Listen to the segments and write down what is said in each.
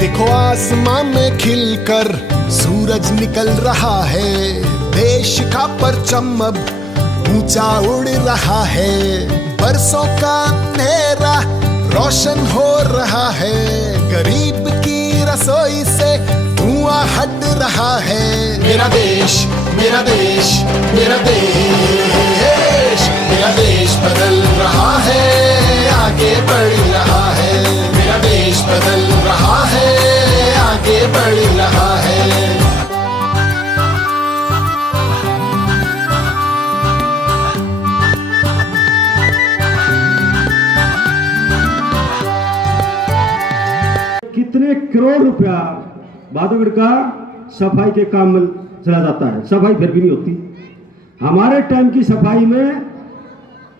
देखो आसमां में खिलकर सूरज निकल रहा है, देश का परचम अब ऊंचा उड़ रहा है, बरसों का अंधेरा रोशन हो रहा है, गरीब की रसोई से धुआं हट रहा है। मेरा देश मेरा देश मेरा देश, मेरा देश बदल रहा है, आगे बढ़ रहा है, मेरा देश बदल रहा है, आगे बढ़ रहा है। कितने करोड़ रुपया भादोगढ़ का सफाई के काम में चला जाता है, सफाई फिर भी नहीं होती। हमारे टाइम की सफाई में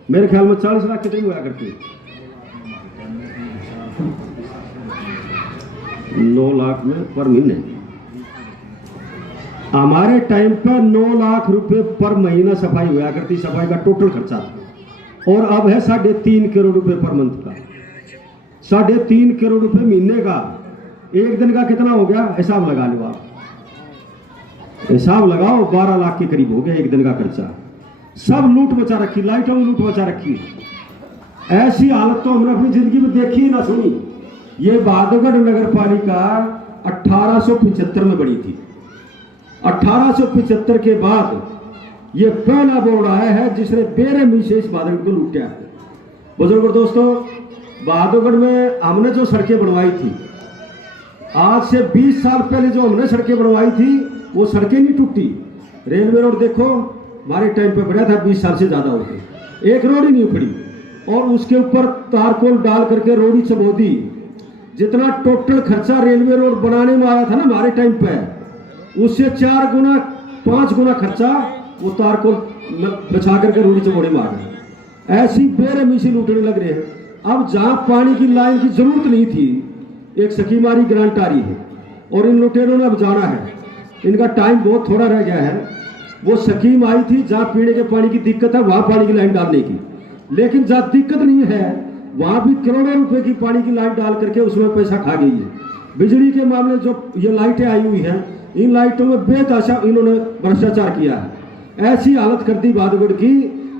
मेरे ख्याल में 40 लाख कितनी हुआ करती है, 9 लाख में पर महीने। हमारे टाइम पर 9 लाख रुपए पर महीना सफाई हुआ करती, सफाई का टोटल खर्चा, और अब है 3.5 करोड़ रुपए पर मंथ का। 3.5 करोड़ रुपए महीने का, एक दिन का कितना हो गया हिसाब लगा लो आप, हिसाब लगाओ 12 लाख के करीब हो गया एक दिन का खर्चा। सब लूट बचा रखी, लाइटों में लूट बचा रखी। ऐसी हालत तो हमने अपनी जिंदगी में देखी ना सुनी। ये भादोगढ़ नगर पालिका 1875 में बनी थी। 1875 के बाद ये पहला बोर्ड आया है जिसने बेरहमी से इस भादोगढ़ को लूटा है। बुजुर्ग दोस्तों, भादोगढ़ में हमने जो सड़कें बनवाई थी, आज से 20 साल पहले जो हमने सड़कें बनवाई थी, वो सड़कें नहीं टूटी। रेलवे रोड देखो हमारे टाइम पे बढ़ा था, 20 साल से ज्यादा हो गए, एक रोड ही नहीं उखड़ी, और उसके ऊपर तारकोल डाल करके रोडी चबोदी। जितना टोटल खर्चा रेलवे रोड बनाने में आया था ना हमारे टाइम पे, उससे 4 गुना 5 गुना खर्चा वो तारकोल बचा करके रोडी चबोड़ी में आ गए। ऐसी बेरहमी से लूटने लग रहे हैं। अब जहां पानी की लाइन की जरूरत नहीं थी, एक स्कीमारी ग्रांट आ रही है और इन लुटेरों ने अब जाना है। इनका टाइम बहुत थोड़ा रह गया है। वो स्कीम आई थी जहां पीने के पानी की दिक्कत है वहां पानी की लाइन डालने की, लेकिन जहां दिक्कत नहीं है वहां भी करोड़ों रुपए की पानी की लाइन डाल करके उसमें पैसा खा गई है। बिजली के मामले जो ये लाइटें आई हुई हैं, इन लाइटों में बेतहाशा इन्होंने भ्रष्टाचार किया है। ऐसी हालत कर दी भादोगढ़ की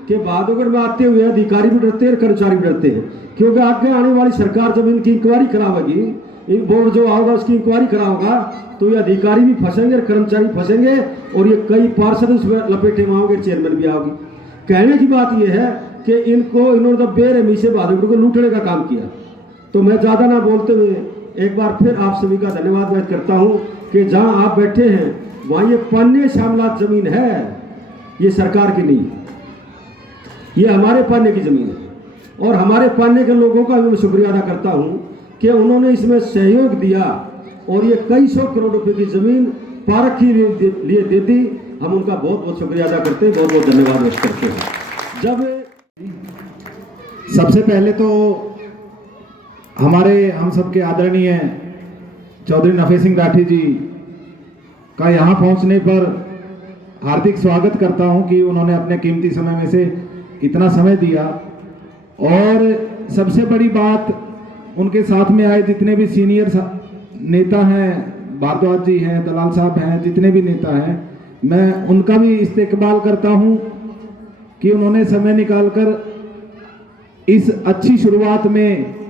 कि भादोगढ़ में आते हुए अधिकारी भी डरते हैं, कर्मचारी भी डरते हैं, क्योंकि आगे आने वाली सरकार जब इनकी इंक्वायरी करावेगी, इन बोर्ड जो आओगा उसकी इंक्वायरी कराओगा, तो ये अधिकारी भी फंसेंगे और कर्मचारी फंसेंगे, और ये कई पार्षद उसमें लपेटे में आओगे, चेयरमैन भी आओगी। कहने की बात यह है कि इन्होंने तो बेरहमी से भादोगढ़ को लूटने का काम किया। तो मैं ज्यादा ना बोलते हुए एक बार फिर आप सभी का धन्यवाद व्यक्त करता हूं कि जहां आप बैठे हैं वहां ये पान्य श्यामलात जमीन है, ये सरकार की नहीं, ये हमारे पान्य की जमीन है। और हमारे पान्य के लोगों का भी मैं शुक्रिया अदा करता हूं कि उन्होंने इसमें सहयोग दिया और ये कई 100 करोड़ रुपए की जमीन पार्क के लिए दे दी। हम उनका बहुत बहुत शुक्रिया अदा करते हैं, बहुत बहुत धन्यवाद व्यक्त करते हैं। जब सबसे पहले तो हमारे हम सबके आदरणीय चौधरी नफे सिंह राठी जी का यहाँ पहुँचने पर हार्दिक स्वागत करता हूँ कि उन्होंने अपने कीमती समय में से इतना समय दिया। और सबसे बड़ी बात, उनके साथ में आए जितने भी सीनियर नेता हैं, भारद्वाज जी हैं, दलाल साहब हैं, जितने भी नेता हैं, मैं उनका भी इस्तेकबाल करता हूं कि उन्होंने समय निकालकर इस अच्छी शुरुआत में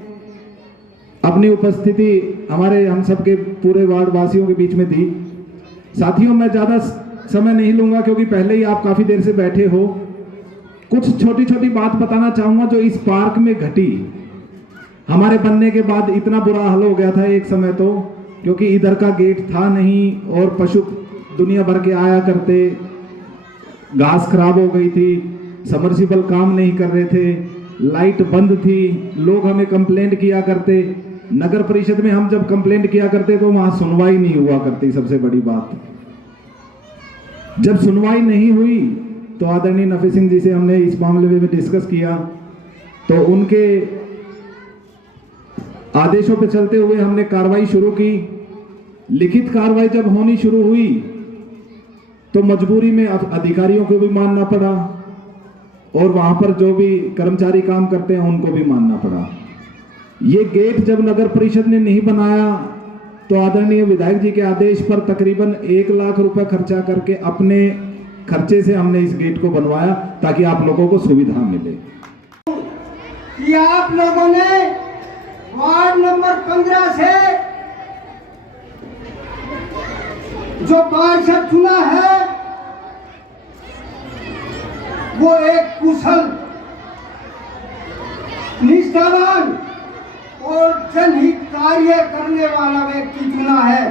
अपनी उपस्थिति हमारे हम सबके पूरे वार्ड वासियों के बीच में दी। साथियों, मैं ज़्यादा समय नहीं लूँगा क्योंकि पहले ही आप काफ़ी देर से बैठे हो। कुछ छोटी छोटी बात बताना चाहूँगा जो इस पार्क में घटी। हमारे बनने के बाद इतना बुरा हाल हो गया था एक समय तो, क्योंकि इधर का गेट था नहीं और पशु दुनिया भर के आया करते, घास खराब हो गई थी, सबमर्सिबल काम नहीं कर रहे थे, लाइट बंद थी, लोग हमें कंप्लेंट किया करते। नगर परिषद में हम जब कंप्लेंट किया करते तो वहां सुनवाई नहीं हुआ करती। सबसे बड़ी बात, जब सुनवाई नहीं हुई तो आदरणीय नफे सिंह जी से हमने इस मामले में डिस्कस किया, तो उनके आदेशों पर चलते हुए हमने कार्रवाई शुरू की। लिखित कार्रवाई जब होनी शुरू हुई तो मजबूरी में अधिकारियों को भी मानना पड़ा और वहां पर जो भी कर्मचारी काम करते हैं उनको भी मानना पड़ा। ये गेट जब नगर परिषद ने नहीं बनाया तो आदरणीय विधायक जी के आदेश पर तकरीबन 1 लाख रुपए खर्चा करके अपने खर्चे से हमने इस गेट को बनवाया ताकि आप लोगों को सुविधा मिले। कि आप लोगों ने वार्ड नंबर 15 से जो पार्षद चुना है वो एक कुशल, निष्ठावान और जनहित कार्य करने वाला व्यक्ति चुना है,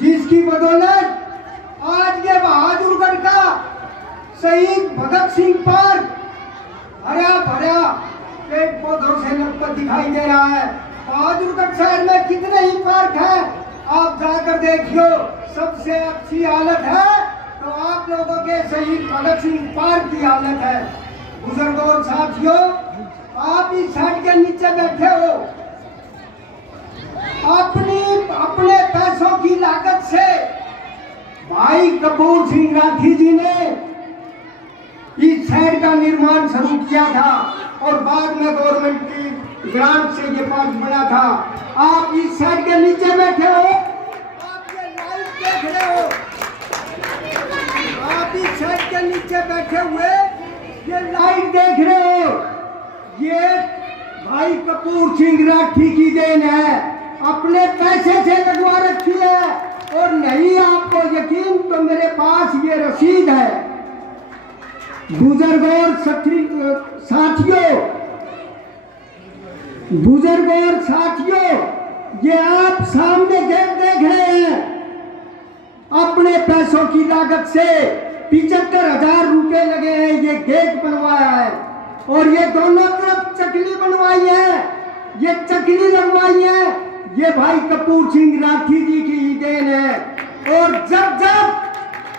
जिसकी बदौलत आज ये बहादुरगढ़ का शहीद भगत सिंह पार्क हरा भरा पेड़ पौधों से लटपट दिखाई दे रहा है। बहादुरगढ़ शहर में कितने ही पार्क हैं, आप जाकर देखियो, सबसे अच्छी हालत है तो आप लोगों के शहीद भगत सिंह पार्क की हालत है। बुजुर्गों और साथियों, आप इस छत के नीचे बैठे हो, अपने पैसों की लागत से भाई कपूर सिंह राठी जी ने इस शहर का निर्माण शुरू किया था और बाद में गवर्नमेंट की ग्रांट से ये पार्क बना था। आप इस शहर के नीचे बैठे हो, आप ये लाइट देख रहे हो, आप इस शहर के नीचे बैठे हुए ये लाइट देख रहे हो, ये भाई कपूर सिंह राठी की देन है, अपने पैसे से लगवा रखी है। और नहीं आपको यकीन तो मेरे पास ये रसीद है। बुजुर्गों और साथियों, ये आप सामने गेट देख रहे हैं, अपने पैसों की लागत से 75,000 रुपए लगे हैं, ये गेट बनवाया है। और ये दोनों तरफ चकली बनवाई है, ये चकली लगवाई है, ये भाई कपूर सिंह राठी जी की ही देन है। और जब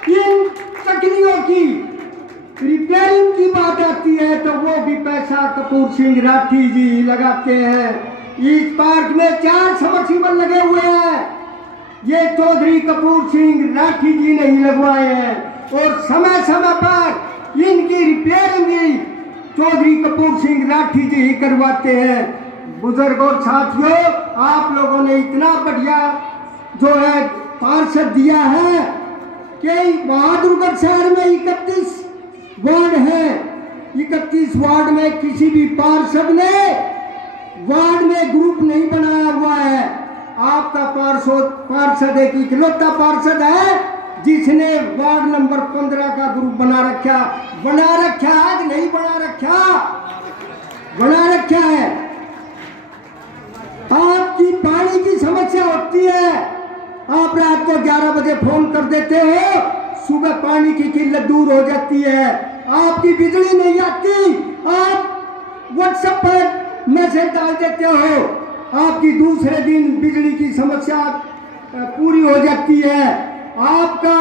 इन चकलियों की रिपेयरिंग की बात आती है तो वो भी पैसा कपूर सिंह राठी जी लगाते हैं। इस पार्क में 4 सबमर्सिबल लगे हुए हैं, ये चौधरी कपूर सिंह राठी जी ने ही लगवाए हैं। और समय समय पर इनकी रिपेयरिंग भी चौधरी कपूर सिंह राठी जी ही करवाते हैं। बुजुर्ग और साथियों, आप लोगों ने इतना बढ़िया जो है पार्षद दिया है कि बहादुरगढ़ शहर में 31 वार्ड है, 31 वार्ड में किसी भी पार्षद ने वार्ड में ग्रुप नहीं बनाया हुआ है। आपका पार्षद एक इकलौता पार्षद है जिसने वार्ड नंबर 15 का ग्रुप बना रखा है कि नहीं बना रखा है। आपकी पानी की समस्या होती है, आप रात को 11 बजे फोन कर देते हो, सुबह पानी की किल्लत दूर हो जाती है। आपकी बिजली नहीं आती, आप व्हाट्सएप पर मैसेज डाल देते हो, आपकी दूसरे दिन बिजली की समस्या पूरी हो जाती है। आपका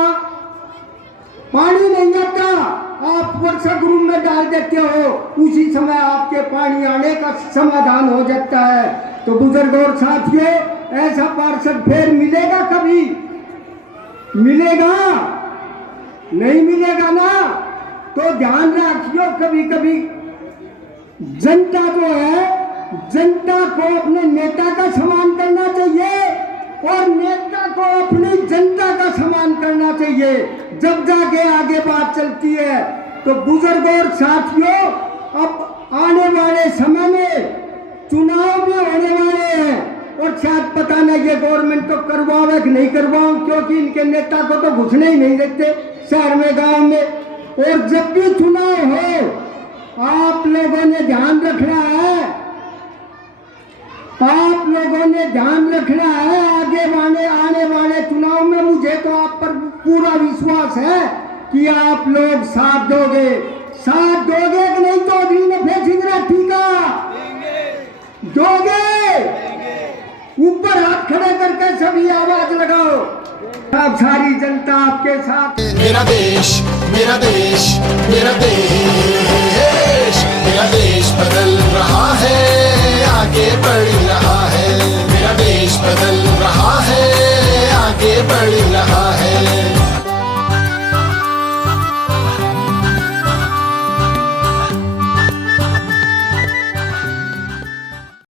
पानी नहीं आता, आप वर्षा ग्रुप में डाल देते हो, उसी समय आपके पानी आने का समाधान हो जाता है। तो बुजुर्ग और साथियों, ऐसा पार्षद फिर मिलेगा कभी? मिलेगा? नहीं मिलेगा ना। तो ध्यान रखियो, कभी कभी जनता जो है, जनता को अपने नेता का सम्मान करना चाहिए और नेता को अपनी जनता का सम्मान करना चाहिए, जब जाके आगे बात चलती है। तो बुजुर्ग और साथियों, अब आने वाले समय में चुनाव भी होने वाले हैं और शायद पता नहीं ये गवर्नमेंट तो करवावे कि नहीं करवाओ, क्योंकि इनके नेता को तो घुसने ही नहीं देते शहर में, गांव में। और जब भी चुनाव हो, आप लोगों ने ध्यान रखना है, आने वाले चुनाव में मुझे तो आप पर पूरा विश्वास है कि आप लोग साथ दोगे कि नहीं? चौधरी नफे सिंह राठी का दोगे? ऊपर हाथ खड़े करके सभी आवाज लगाओ, अब सारी जनता आपके साथ। मेरा देश, मेरा देश, मेरा देश, मेरा देश बदल रहा है, आगे बढ़ रहा है। मेरा देश बदल रहा है, आगे बढ़ रहा है।